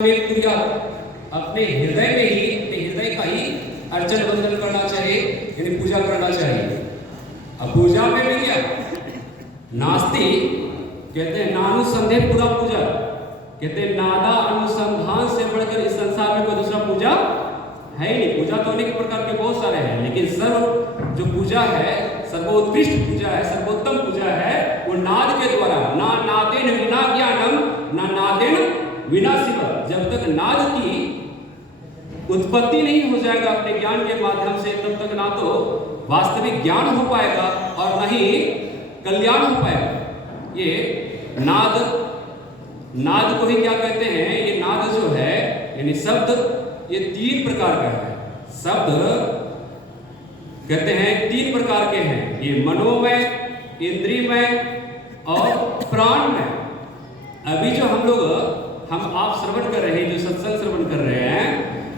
पूजा अपने हृदय में ही अपने हृदय का ही अर्चन बंदन करना चाहिए, यानी पूजा करना चाहिए। अब पूजा में भी क्या नास्ति कहते हैं नानुसंदेह पूरा पूजा, कहते हैं नादा अनुसंधान से बढ़कर इस संसार में कोई दूसरा पूजा है ही नहीं। पूजा तो अनेक प्रकार के बहुत सारे हैं, लेकिन सर्व जो पूजा है, सर्वोत्कृष्ट पूजा है, सर्वोत्तम पूजा है, वो नाद के द्वारा। ना नादेन विना ज्ञानम ना नादेन विना शिव। जब तक नाद की उत्पत्ति नहीं हो जाएगा अपने ज्ञान के माध्यम से, तब तक ना तो वास्तविक ज्ञान हो पाएगा और न ही कल्याण हो पाएगा। ये नाद को ही क्या कहते हैं, ये नाद जो है यानी शब्द, ये तीन प्रकार का है। शब्द कहते हैं तीन प्रकार के हैं, ये मनोमय, इंद्रियमय और प्राणमय। अभी जो हम आप श्रवण कर रहे हैं, जो सत्संग श्रवण कर रहे हैं,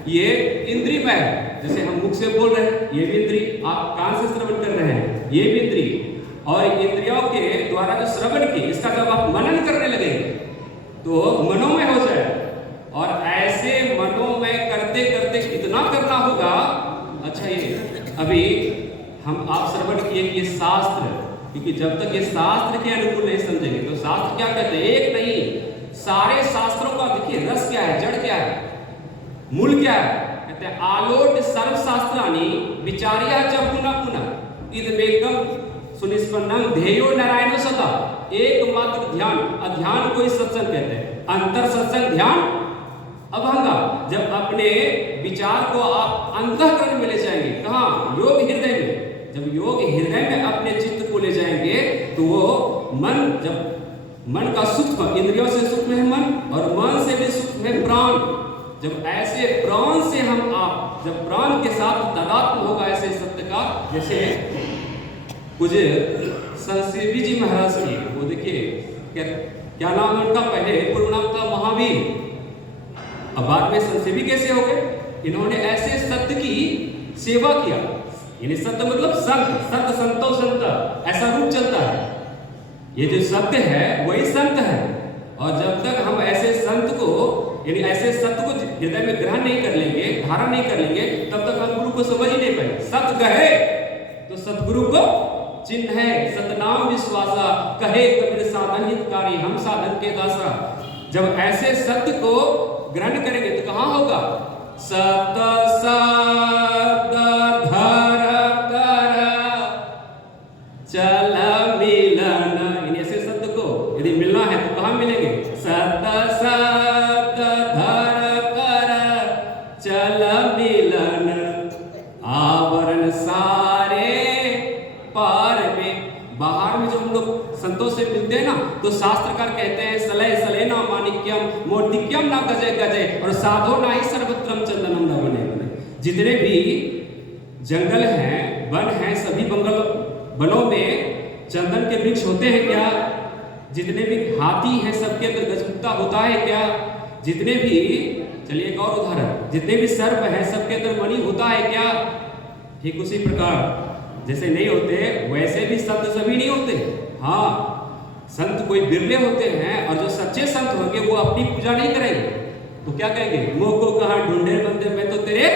ये इंद्रियमय है। जैसे हम मुख से बोल रहे हैं, ये भी इंद्रिय, आप कान से श्रवण कर रहे हैं, ये भी इंद्रिय। और इंद्रियों के द्वारा जो श्रवण की, इसका जब आप मनन करने लगे तो मनोमय हो जाए। और ऐसे मनोमय करते करते कितना करना होगा। अच्छा, ये अभी हम आप श्रवण किए कि ये शास्त्र, क्योंकि जब तक ये शास्त्र के अनुकूल नहीं समझेंगे तो शास्त्र क्या कहते हैं, एक नहीं सारे शास्त्रों का देखिए रस क्या है, जड़ क्या है, मूल क्या है। कहते हैं आलोट सर्वशास्त्राणि विचार्या च पुनः पुनः इदमेकम सुनिष्पन्नम ध्येयो नारायण सदा। एकमात्र ध्यान, अध्यान को इस सत्संग कहते हैं। अंतर सत्संग ध्यान अभंगा। जब अपने विचार को आप अंतःकरण में ले जाएंगे, कहाँ, योग हृदय में। जब योग हृदय में अपने चित्त को ले जाएंगे तो वो मन, जब मन का सूक्ष्म, इंद्रियों से सूक्ष्म है मन और मन से भी सूक्ष्म है प्राण। जब ऐसे प्राण से हम आप, जब प्राण के साथ तादात्म्य होगा ऐसे सत्य का, जैसे कुछ संसेवी जी महाराज की, वो देखिए क्या नाम है उनका, पहले पूर्व नाम था महावीर, अब बाद में संसेवी कैसे हो गए। इन्होंने ऐसे सत्य की सेवा किया, यानी सत्य मतलब संत, सत्य संतो संत, ऐसा रूप चलता है। ये जो सत्य है वही संत है। और जब तक हम ऐसे संत को, यानी ऐसे सत्य को हृदय में ग्रहण नहीं कर लेंगे, धारण नहीं कर लेंगे, तब तक हम गुरु को समझ ही नहीं पाएंगे। सत कहे तो सतगुरु को चिन्ह है, सतनाम विश्वासा, कहे कबीर साधन हितकारी, हम साधन के दासा। जब ऐसे सत्य को ग्रहण करेंगे तो कहाँ होगा, सत सद धर कर चल मिलन। ऐसे शब्द को यदि मिलना है तो कहाँ मिलेंगे, सत सद धर कर चल मिलन। आवरण सारे पार में, बाहर में जो हम लोग संतों से मिलते हैं ना, तो शास्त्रकार कहते हैं सलय सलय ना माणिक्यम मोर्तिक्यम ना गजय गजय और साधो ना ही सर्वत्रम चंदनम न बने बने। जितने भी जंगल हैं, वन हैं, सभी वनों में चंदन के वृक्ष होते हैं क्या? जितने भी हाथी हैं सबके अंदर गजमुक्ता होता है क्या? जितने भी, चलिए एक और उदाहरण, जितने भी सर्प हैं सबके अंदर मणि होता है क्या? ठीक उसी प्रकार जैसे नहीं होते वैसे भी संत सभी नहीं होते। हाँ, संत कोई बिरले होते हैं, और जो सच्चे संत होंगे वो अपनी पूजा नहीं करेंगे तो क्या कहेंगे, मुँह को कहाँ ढूंढे बंदे, मैं तो तेरे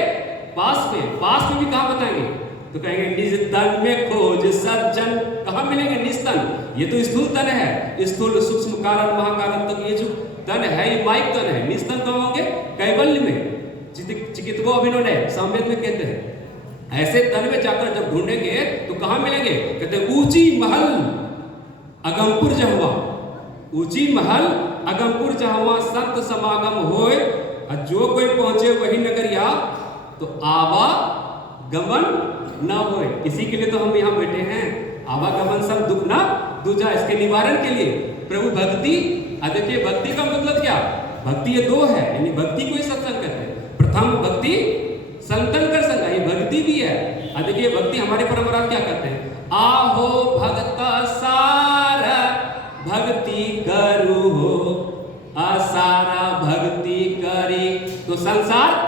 पास में भी कहाँ बताएंगे, तो कहेंगे निज तन में खोज सज्जन। कहाँ मिलेंगे निस्तन, ये तो स्थूल तन है, स्थूल सूक्ष्म कारण महाकारण तक ये जो तन है ये माइक तन है। निस्तन कहाँ होंगे, कैवल्य में, चिकित्सको अभिनव ने सामवेद में कहते हैं। ऐसे तन में जाकर जब ढूंढेंगे तो कहाँ मिलेंगे, कहते हैं ऊंची महल अगमपुर जहवा, ऊंची महल अगमपुर जहवा संत समागम होए, और जो कोई पहुंचे वही नगरिया तो आवागमन ना होए। इसी के लिए तो हम यहाँ बैठे हैं, आवागमन सब दुख ना दूजा, इसके निवारण के लिए प्रभु भक्ति। देखिए भक्ति का मतलब क्या, भक्ति ये दो है, यानी भक्ति को ही सत्संग कहते हैं। प्रथम भक्ति संतन कर संग, ये भक्ति भी है। देखिए भक्ति हमारे परंपरा क्या कहते हैं, आहो भक्त सारा भक्ति करू हो, असारा भक्ति करी तो संसार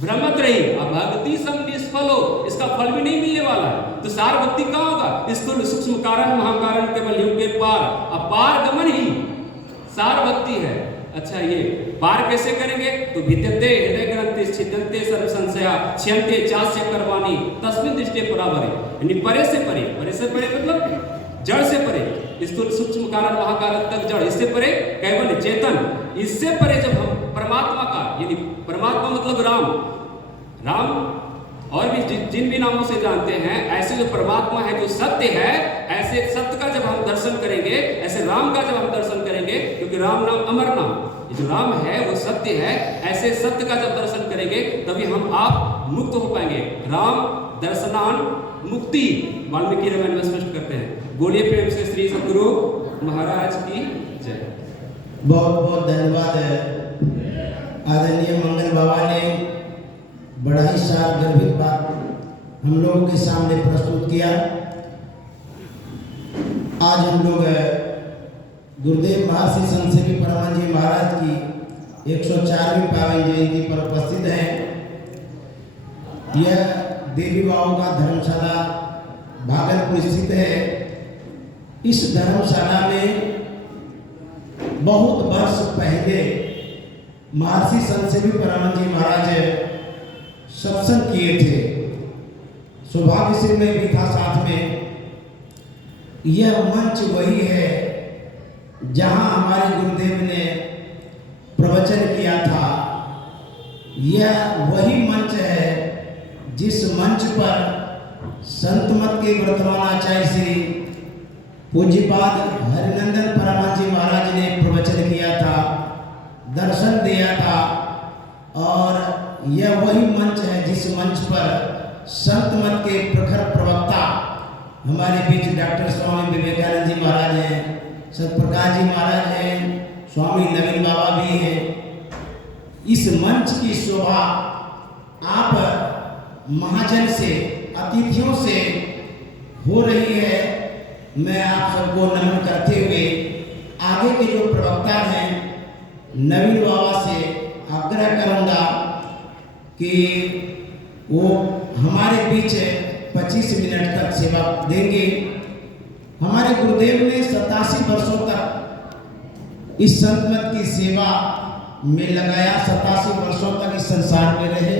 भ्रमत रही, अब भक्ति सब निष्फल हो, इसका फल भी नहीं मिलने वाला है। तो सार भक्ति कहाँ होगा, स्थूल सूक्ष्म कारण महाकारण केवल युग के पार, अपार गमन ही सार भक्ति है। अच्छा ये पार कैसे करेंगे? तो भिद्यते हृदय ग्रंथि छिद्यन्ते सर्व संशया क्षयन्ते चास्य कर्माणि तस्मिन् दृष्टे परावरे, यानी परे से परे मतलब जड़ से परे, स्थूल सूक्ष्म कारण महाकारक तक जड़, इससे परे केवल चेतन, इससे परे जब हम परमात्मा का, यानी परमात्मा मतलब राम और भी जिन भी नामों से जानते हैं, ऐसे जो परमात्मा है जो सत्य है, ऐसे सत्य का जब हम दर्शन करेंगे, ऐसे राम का जब हम दर्शन करेंगे, क्योंकि राम नाम अमर नाम, ये जो राम है वो सत्य है, ऐसे सत्य का जब दर्शन करेंगे तभी हम आप मुक्त हो पाएंगे। राम दर्शनान मुक्ति वाल्मीकि रामायण में स्पष्ट करते हैं। बोलिए प्रेम से श्री सद्गुरु महाराज की जय। बहुत बहुत धन्यवाद है आदरणीय मंगल बाबा ने बड़ा ही सारगर्भित बात हम लोगों के सामने प्रस्तुत किया। आज हम लोग गुरुदेव महर्षि संत सेवी परमानंद जी महाराज की 104वीं पावन जयंती पर उपस्थित हैं। यह देवी बाबू का धर्मशाला भागलपुर स्थित है। इस धर्मशाला में बहुत वर्ष पहले महर्षि संत सेवी परमानंद जी महाराज सत्संग किए थे। सौभाग्य से मैं भी था साथ में। यह मंच वही है जहां हमारे गुरुदेव ने प्रवचन किया था। यह वही मंच है जिस मंच पर संत मत के वर्तमान आचार्य श्री पूज्यपाद हरिनंदन परमानंद जी महाराज ने प्रवचन किया था, दर्शन दिया था। और यह वही मंच है जिस मंच पर संत मत के प्रखर प्रवक्ता हमारे बीच डॉक्टर स्वामी विवेकानंद जी महाराज हैं, सतप्रकाश जी महाराज हैं, स्वामी नवीन बाबा भी हैं। इस मंच की शोभा आप महाजन से, अतिथियों से हो रही है। मैं आप सबको नमन करते हुए आगे के जो प्रवक्ता हैं नवीन बाबा से आग्रह करूंगा कि वो हमारे बीच 25 मिनट तक सेवा देंगे। हमारे गुरुदेव ने 87 वर्षों तक इस संत मत की सेवा में लगाया, 87 वर्षों तक इस संसार में रहे।